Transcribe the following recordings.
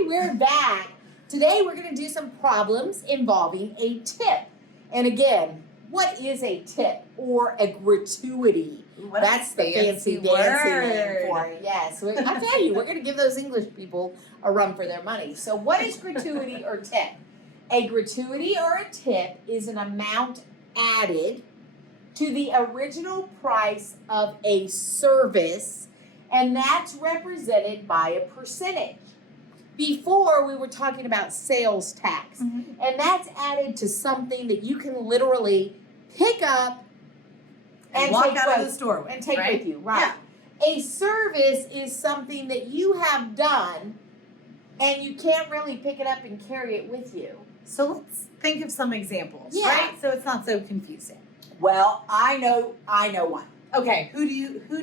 Okay, we're back. Today we're going to do some problems involving a tip. And again, what is a tip or a gratuity? That's the fancy name for it. Yes, I tell you, we're going to give those English people a run for their money. So what is gratuity or tip? A gratuity or a tip is an amount added to the original price of a service, and that's represented by a percentage. Before, we were talking about sales tax, and that's added to something that you can literally pick up and walk take out of the store with, and take right? with you. Right. Yeah. A service is something that you have done, and you can't really pick it up and carry it with you. So let's think of some examples, Yeah. right? So it's not so confusing. Well, I know one. Okay, who do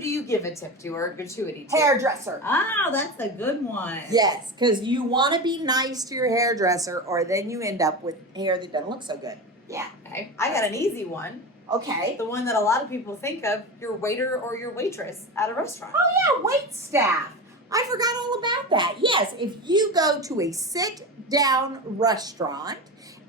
you give a tip to or a gratuity to? Hairdresser. Ah, that's a good one. Yes, because you want to be nice to your hairdresser, or then you end up with hair that doesn't look so good. Yeah. Okay. I got an easy one. Okay. The one that a lot of people think of, your waiter or your waitress at a restaurant. Oh yeah, wait staff. I forgot all about that. Yes, if you go to a sit-down restaurant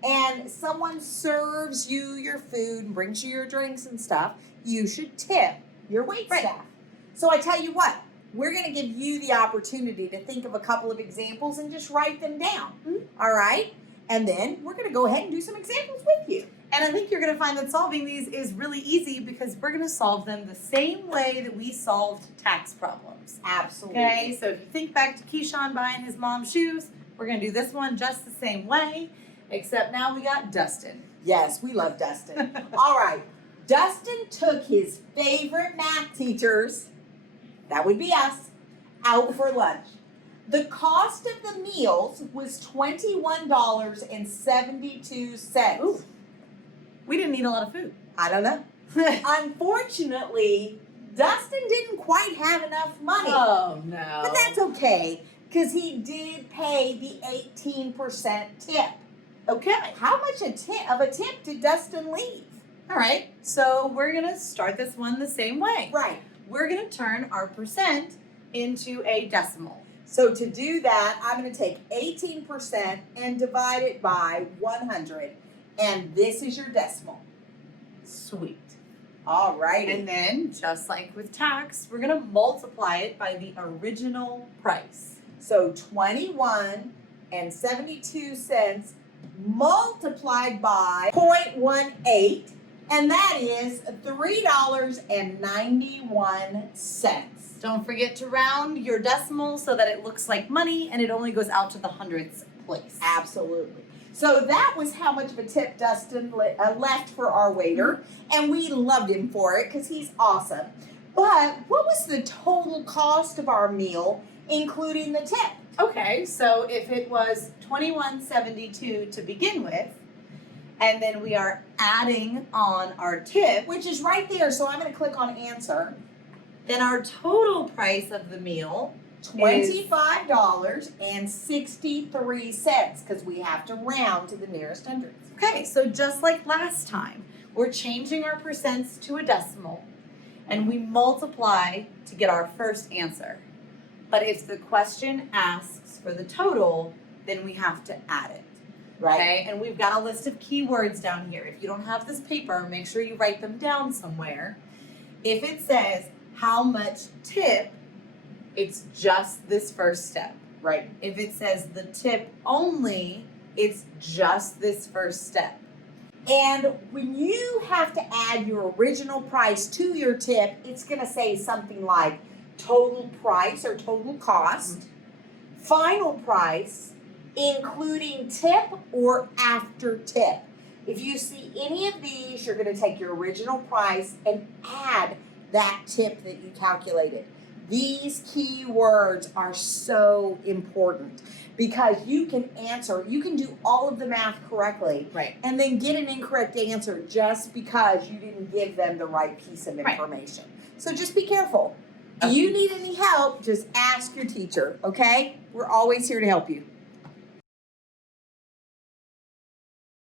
and someone serves you your food and brings you your drinks and stuff, you should tip your wait staff. So I tell you what, we're going to give you the opportunity to think of a couple of examples and just write them down. All right? And then we're going to go ahead and do some examples with you. And I think you're going to find that solving these is really easy because we're going to solve them the same way that we solved tax problems. Absolutely. Okay, so if you think back to Keyshawn buying his mom's shoes, we're going to do this one just the same way, except now we got Dustin. Yes, we love Dustin. All right. Dustin took his favorite math teachers, that would be us, out for lunch. The cost of the meals was $21.72. Ooh. We didn't eat a lot of food. I don't know. Unfortunately, Dustin didn't quite have enough money. Oh, no. But that's okay, because he did pay the 18% tip. Okay. How much of a tip did Dustin leave? All right, so we're going to start this one the same way. Right. We're going to turn our percent into a decimal. So to do that, I'm going to take 18% and divide it by 100. And this is your decimal. Sweet. All right. And then, just like with tax, we're going to multiply it by the original price. So 21.72 multiplied by 0.18, and that is $3.91. Don't forget to round your decimal so that it looks like money and it only goes out to the hundredths place. Absolutely. So that was how much of a tip Dustin left for our waiter, and we loved him for it because he's awesome. But what was the total cost of our meal, including the tip? Okay, so if it was $21.72 to begin with, and then we are adding on our tip, Which is right there, so I'm going to click on answer. then our total price of the meal $25.63, because we have to round to the nearest hundredths. Okay, so just like last time, we're changing our percents to a decimal, and we multiply to get our first answer. But if the question asks for the total, then we have to add it. Right. Okay, and we've got a list of keywords down here. If you don't have this paper, make sure you write them down somewhere. If it says how much tip, it's just this first step. Right. If it says the tip only, it's just this first step. And when you have to add your original price to your tip, it's going to say something like total price or total cost, final price, including tip or after tip. If you see any of these, you're going to take your original price and add that tip that you calculated. These key words are so important because you can do all of the math correctly, Right. and then get an incorrect answer just because you didn't give them the right piece of Right. information. So just be careful. If you need any help, just ask your teacher, okay? We're always here to help you.